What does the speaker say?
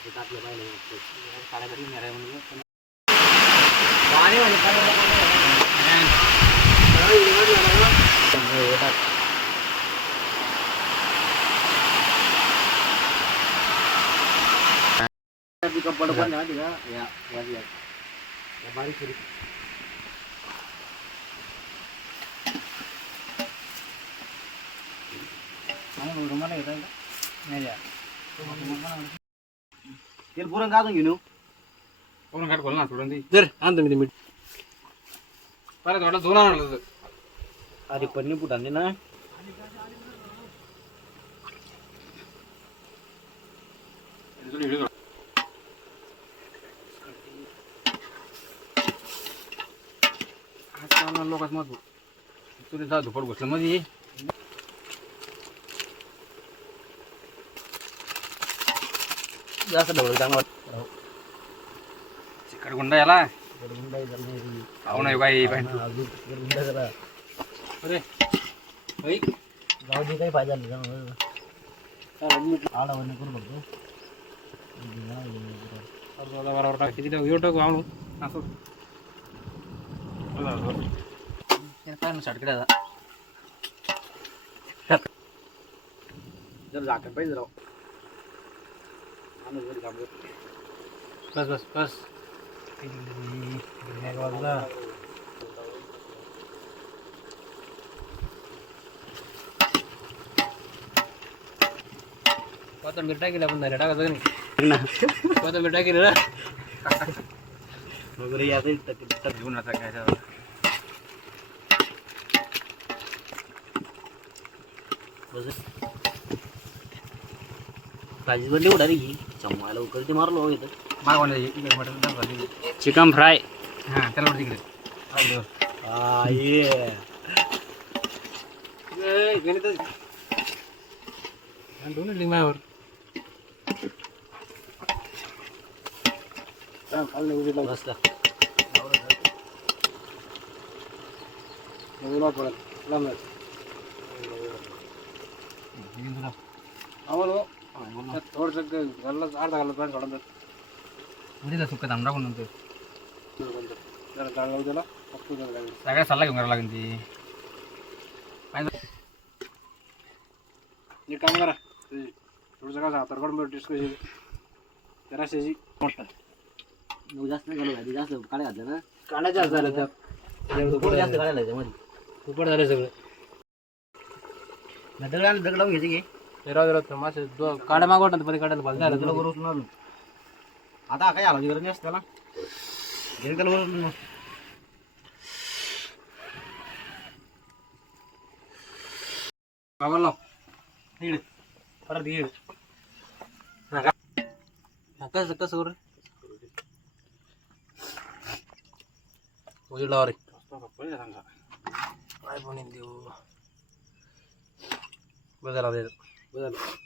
टाकलं पाहिजे काढायला मिळालं म्हणजे कपड पण माहिती का या बारीक रुमाला येत आहे का तेल पुरण काढून घेऊ पुरण काढ खोल ना सोडून दे जर आणतो मी ते मीठ अरे थोडा दोन आणलं अरे पन्नी पुट आणले ना लोकात मत तुझे जा धुपड घुसलं मध्ये जास्त ढवळ चांगला चिकट गुंडा याला खाऊ नाही बाई अरे जाऊ दे काही फायदा नाही आडावणी करू बघतो बरोबर टाक किती टाकू एवढं टाकू आणू असं काय शर्टकडे जर झाकण पाहिजे राव बस बस बस बाजूला कोथिंबीर टाकेल आपण धैर्य टाकायचं नाही कोथिंबीर टाकेल ना वगैरे याचं घेऊन आता काय भाजी बनली उडा रे चम्माला उकळते मारलो इथं मागवायला चिकन फ्राय हां त्याला तिकडे लिंबावर बसला थोडस घाललं अर्धा घालत पाहिजे थोडं उद्या सुक्का थांबा कोण नंतर त्याला सगळ्या सल्ला घेऊन करावं लागेल ती एक काम करा थोडंसं का तरकड टेस्ट कशी जराशी मोठं जास्त नाही घालू जास्त काळे घातलं ना काढ्या जास्त झालं तर जास्त काढायला त्यामध्ये उपड झालं सगळं दगड लावून घ्यायचे की राव मासे काड्या मागवतात मध्ये काढायला पाहिजे झालं तुला बरोबर आता काय आला गरज नाही असते त्याला घे त्याला बरोबर बाबा लाव इकडे परत इकडे कसं कसं रे उजळा रे काय पण देऊ बदला बदल